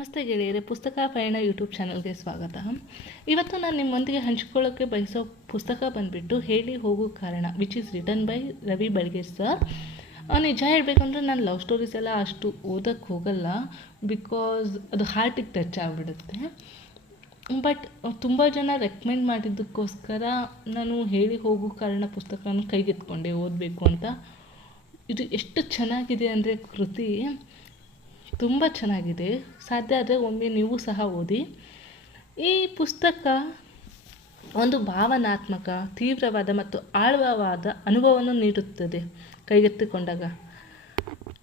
ನಮಸ್ತೆ ಗೆಳೆಯರೆ, ಪುಸ್ತಕ ಪಯಣ ಯೂಟ್ಯೂಬ್ ಚಾನಲ್ಗೆ ಸ್ವಾಗತ. ಇವತ್ತು ನಾನು ನಿಮ್ಮೊಂದಿಗೆ ಹಂಚಿಕೊಳ್ಳೋಕ್ಕೆ ಬಯಸೋ ಪುಸ್ತಕ ಬಂದುಬಿಟ್ಟು ಹೇಳಿ ಹೋಗೋ ಕಾರಣ which is written by Ravi Belagere sir ನಿಜ ಹೇಳಬೇಕಂದ್ರೆ ನಾನು ಲವ್ ಸ್ಟೋರೀಸ್ ಎಲ್ಲ ಅಷ್ಟು ಓದೋಕ್ಕೆ ಹೋಗಲ್ಲ ಬಿಕಾಸ್ ಅದು ಹಾರ್ಟಿಗೆ ಟಚ್ ಆಗಿಬಿಡುತ್ತೆ. ಬಟ್ ತುಂಬ ಜನ ರೆಕಮೆಂಡ್ ಮಾಡಿದ್ದಕ್ಕೋಸ್ಕರ ನಾನು ಹೇಳಿ ಹೋಗೋ ಕಾರಣ ಪುಸ್ತಕನ ಕೈಗೆತ್ಕೊಂಡೆ ಓದಬೇಕು ಅಂತ. ಇದು ಎಷ್ಟು ಚೆನ್ನಾಗಿದೆ ಅಂದರೆ ಕೃತಿ ತುಂಬ ಚೆನ್ನಾಗಿದೆ. ಸಾಧ್ಯ ಆದರೆ ಒಮ್ಮೆ ನೀವು ಸಹ ಓದಿ. ಈ ಪುಸ್ತಕ ಒಂದು ಭಾವನಾತ್ಮಕ, ತೀವ್ರವಾದ ಮತ್ತು ಆಳವಾದ ಅನುಭವವನ್ನು ನೀಡುತ್ತದೆ ಕೈಗೆತ್ತಿಕೊಂಡಾಗ.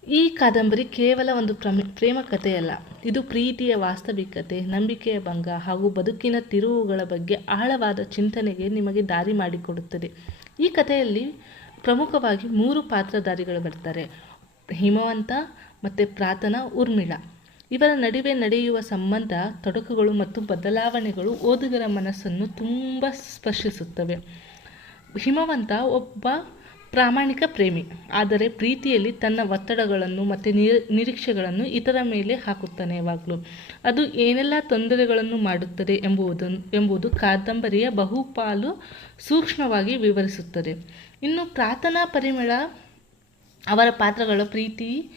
ಈ ಕಾದಂಬರಿ ಕೇವಲ ಒಂದು ಪ್ರಮಿ ಕಥೆಯಲ್ಲ. ಇದು ಪ್ರೀತಿಯ ವಾಸ್ತವಿಕತೆ, ನಂಬಿಕೆಯ ಭಂಗ ಹಾಗೂ ಬದುಕಿನ ತಿರುವುಗಳ ಬಗ್ಗೆ ಆಳವಾದ ಚಿಂತನೆಗೆ ನಿಮಗೆ ದಾರಿ ಮಾಡಿಕೊಡುತ್ತದೆ. ಈ ಕಥೆಯಲ್ಲಿ ಪ್ರಮುಖವಾಗಿ ಮೂರು ಪಾತ್ರಧಾರಿಗಳು ಬರ್ತಾರೆ. ಹಿಮವಂತ ಮತ್ತು ಪ್ರಾತನ ಊರ್ಮಿಳ. ಇವರ ನಡುವೆ ನಡೆಯುವ ಸಂಬಂಧ, ತೊಡಕುಗಳು ಮತ್ತು ಬದಲಾವಣೆಗಳು ಓದುಗರ ಮನಸ್ಸನ್ನು ತುಂಬ ಸ್ಪರ್ಶಿಸುತ್ತವೆ. ಹಿಮವಂತ ಒಬ್ಬ ಪ್ರಾಮಾಣಿಕ ಪ್ರೇಮಿ, ಆದರೆ ಪ್ರೀತಿಯಲ್ಲಿ ತನ್ನ ಒತ್ತಡಗಳನ್ನು ಮತ್ತು ನಿರೀಕ್ಷೆಗಳನ್ನು ಇತರ ಮೇಲೆ ಹಾಕುತ್ತಾನೆ ಯಾವಾಗಲೂ. ಅದು ಏನೆಲ್ಲ ತೊಂದರೆಗಳನ್ನು ಮಾಡುತ್ತದೆ ಎಂಬುದನ್ನು ಎಂಬುದು ಕಾದಂಬರಿಯ ಬಹುಪಾಲು ಸೂಕ್ಷ್ಮವಾಗಿ ವಿವರಿಸುತ್ತದೆ. ಇನ್ನು ಪ್ರಾರ್ಥನಾ ಪರಿಮಳ ಅವರ ಪಾತ್ರಗಳ ಪ್ರೀತಿ,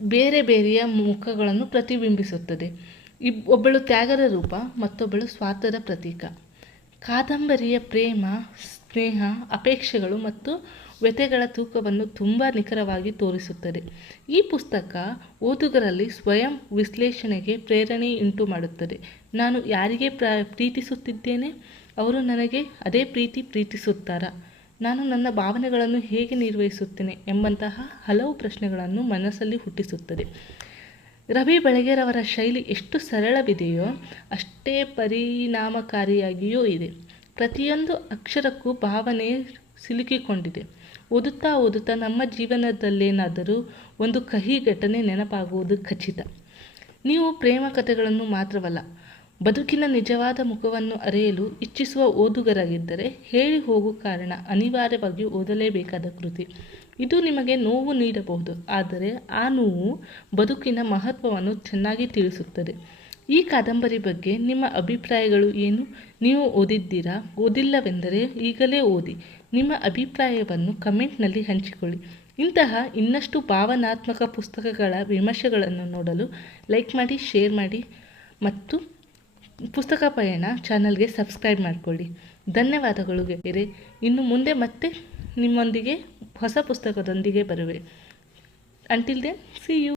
ಬೇರೆ ಬೇರೆಯ ಮುಖಗಳನ್ನು ಪ್ರತಿಬಿಂಬಿಸುತ್ತದೆ. ಇಬ್, ಒಬ್ಬಳು ತ್ಯಾಗದ ರೂಪ, ಮತ್ತೊಬ್ಬಳು ಸ್ವಾರ್ಥದ ಪ್ರತೀಕ. ಕಾದಂಬರಿಯ ಪ್ರೇಮ, ಸ್ನೇಹ, ಅಪೇಕ್ಷೆಗಳು ಮತ್ತು ವ್ಯಥೆಗಳ ತೂಕವನ್ನು ತುಂಬ ನಿಖರವಾಗಿ ತೋರಿಸುತ್ತದೆ. ಈ ಪುಸ್ತಕ ಓದುಗರಲ್ಲಿ ಸ್ವಯಂ ವಿಶ್ಲೇಷಣೆಗೆ ಪ್ರೇರಣೆ ಉಂಟು ಮಾಡುತ್ತದೆ. ನಾನು ಯಾರಿಗೆ ಪ್ರ, ಪ್ರೀತಿಸುತ್ತಿದ್ದೇನೆ? ಅವರು ನನಗೆ ಅದೇ ಪ್ರೀತಿ ಪ್ರೀತಿಸುತ್ತಾರಾ? ನಾನು ನನ್ನ ಭಾವನೆಗಳನ್ನು ಹೇಗೆ ನಿರ್ವಹಿಸುತ್ತೇನೆ ಎಂಬಂತಹ ಹಲವು ಪ್ರಶ್ನೆಗಳನ್ನು ಮನಸ್ಸಲ್ಲಿ ಹುಟ್ಟಿಸುತ್ತದೆ. ರವಿ ಬೆಳಗೆರವರ ಶೈಲಿ ಎಷ್ಟು ಸರಳವಿದೆಯೋ ಅಷ್ಟೇ ಪರಿಣಾಮಕಾರಿಯಾಗಿಯೂ ಇದೆ. ಪ್ರತಿಯೊಂದು ಅಕ್ಷರಕ್ಕೂ ಭಾವನೆ ಸಿಲುಕಿಕೊಂಡಿದೆ. ಓದುತ್ತಾ ಓದುತ್ತಾ ನಮ್ಮ ಜೀವನದಲ್ಲೇನಾದರೂ ಒಂದು ಕಹಿ ಘಟನೆ ನೆನಪಾಗುವುದು ಖಚಿತ. ನೀವು ಪ್ರೇಮ ಕಥೆಗಳನ್ನು ಮಾತ್ರವಲ್ಲ ಬದುಕಿನ ನಿಜವಾದ ಮುಖವನ್ನು ಅರಿಯಲು ಇಚ್ಛಿಸುವ ಓದುಗರಾಗಿದ್ದರೆ ಹೇಳಿ ಹೋಗು ಕಾರಣ ಅನಿವಾರ್ಯವಾಗಿ ಓದಲೇಬೇಕಾದ ಕೃತಿ. ಇದು ನಿಮಗೆ ನೋವು ನೀಡಬಹುದು, ಆದರೆ ಆ ನೋವು ಬದುಕಿನ ಮಹತ್ವವನ್ನು ಚೆನ್ನಾಗಿ ತಿಳಿಸುತ್ತದೆ. ಈ ಕಾದಂಬರಿ ಬಗ್ಗೆ ನಿಮ್ಮ ಅಭಿಪ್ರಾಯಗಳು ಏನು? ನೀವು ಓದಿದ್ದೀರಾ? ಓದಿಲ್ಲವೆಂದರೆ ಈಗಲೇ ಓದಿ. ನಿಮ್ಮ ಅಭಿಪ್ರಾಯವನ್ನು ಕಮೆಂಟ್ನಲ್ಲಿ ಹಂಚಿಕೊಳ್ಳಿ. ಇಂತಹ ಇನ್ನಷ್ಟು ಭಾವನಾತ್ಮಕ ಪುಸ್ತಕಗಳ ವಿಮರ್ಶೆಗಳನ್ನು ನೋಡಲು ಲೈಕ್ ಮಾಡಿ, ಶೇರ್ ಮಾಡಿ ಮತ್ತು ಪುಸ್ತಕ ಪಯಣ ಚಾನಲ್ಗೆ ಸಬ್ಸ್ಕ್ರೈಬ್ ಮಾಡಿಕೊಳ್ಳಿ. ಧನ್ಯವಾದಗಳು ಗೆಳೆಯರೆ ಇನ್ನು ಮುಂದೆ ಮತ್ತೆ ನಿಮ್ಮೊಂದಿಗೆ ಹೊಸ ಪುಸ್ತಕದೊಂದಿಗೆ ಬರುವೆ. Until then C you